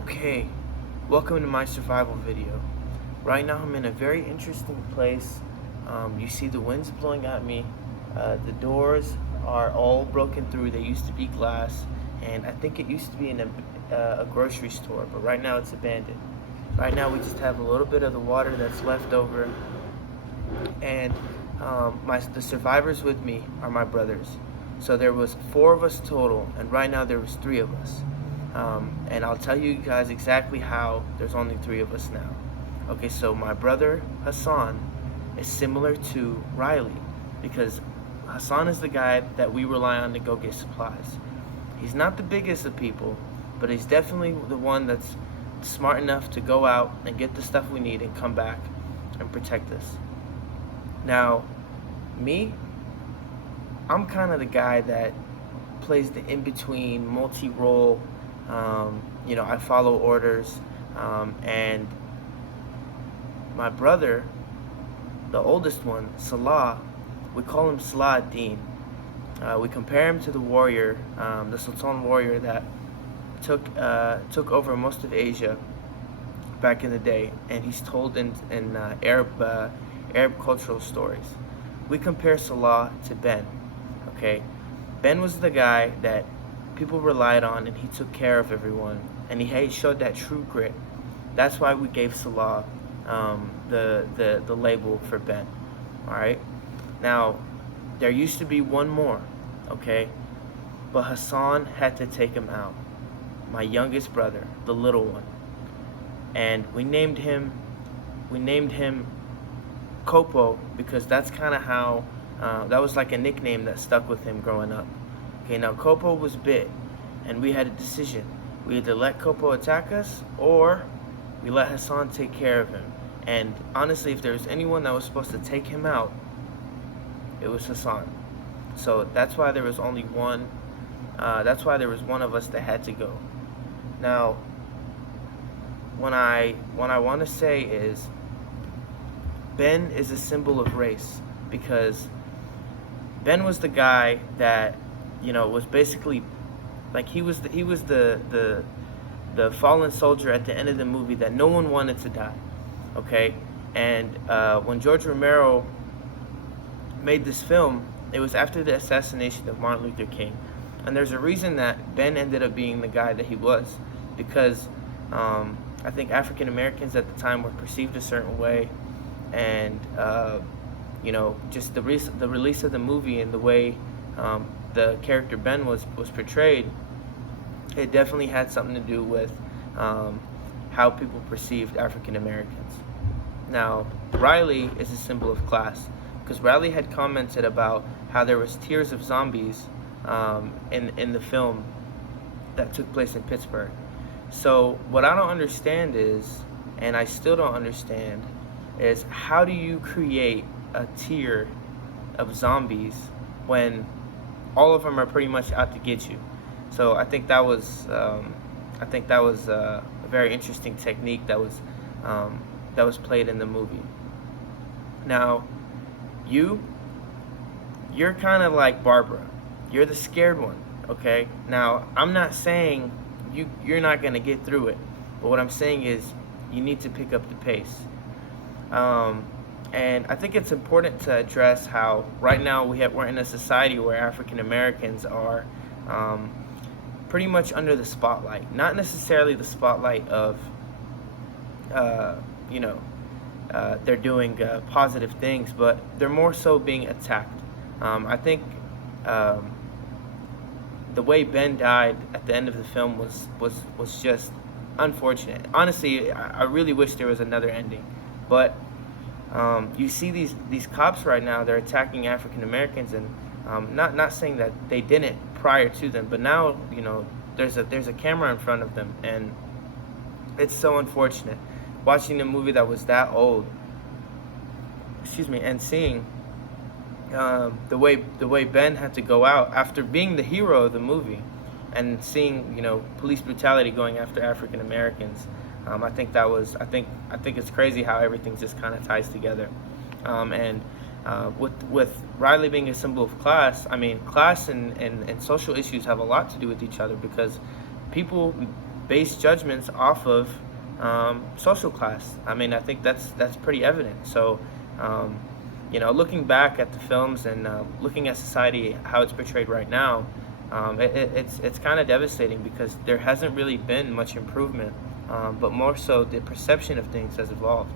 Okay, welcome to my survival video. Right now I'm in a very interesting place. You see the wind's blowing at me. The doors are all broken through. They used to be glass, and I think it used to be in a grocery store, but right now it's abandoned. Right now we just have a little bit of the water that's left over, and the survivors with me are my brothers. So there was 4 of us total, and right now there was 3 of us. And I'll tell you guys exactly how there's only 3 of us now. Okay, so my brother Hassan is similar to Riley because Hassan is the guy that we rely on to go get supplies. He's not the biggest of people, but he's definitely the one that's smart enough to go out and get the stuff we need and come back and protect us. Now, me, I'm kind of the guy that plays the in-between, multi-role. I follow orders, and my brother, the oldest one, Salah, we call him Salah ad-Din. We compare him to the warrior, the Sultan warrior that took over most of Asia back in the day, and he's told in Arab cultural stories. We compare Salah to Ben. Okay, Ben was the guy that people relied on, and he took care of everyone, and he showed that true grit. That's why we gave Salah the label for Ben. All right. Now, there used to be one more, okay, but Hassan had to take him out. My youngest brother, the little one, and we named him Kopo because that's kind of how that was like a nickname that stuck with him growing up. Okay, now Kopo was bit, and we had a decision. We either let Kopo attack us, or we let Hassan take care of him. And honestly, if there was anyone that was supposed to take him out, it was Hassan. So that's why there was only one. That's why there was one of us that had to go. Now, what I want to say is, Ben is a symbol of race because Ben was the guy that was basically like he was the fallen soldier at the end of the movie that no one wanted to die. Okay, and when George Romero made this film, it was after the assassination of Martin Luther King, and there's a reason that Ben ended up being the guy that he was, because I think African Americans at the time were perceived a certain way, and just the release of the movie and the way the character Ben was portrayed, it definitely had something to do with how people perceived African Americans. Now, Riley is a symbol of class because Riley had commented about how there was tiers of zombies in the film that took place in Pittsburgh. So what I don't understand is, and I still don't understand, is how do you create a tier of zombies when all of them are pretty much out to get you? So I think that was a very interesting technique that was played in the movie. Now, you're kind of like Barbara. You're the scared one. Okay. Now, I'm not saying you're not gonna get through it, but what I'm saying is you need to pick up the pace. And I think it's important to address how right now we're in a society where African Americans are pretty much under the spotlight. Not necessarily the spotlight of, they're doing positive things, but they're more so being attacked. I think the way Ben died at the end of the film was just unfortunate. Honestly, I really wish there was another ending, but you see these cops right now, they're attacking African Americans, and not saying that they didn't prior to them, but now there's a camera in front of them, and it's so unfortunate watching a movie that was that old. And seeing the way Ben had to go out after being the hero of the movie, and seeing police brutality going after African Americans. I think it's crazy how everything just kind of ties together. With Riley being a symbol of class, I mean, class and social issues have a lot to do with each other because people base judgments off of social class. I mean, I think that's pretty evident. So, looking back at the films and looking at society, how it's portrayed right now, it's kind of devastating because there hasn't really been much improvement, but more so the perception of things has evolved.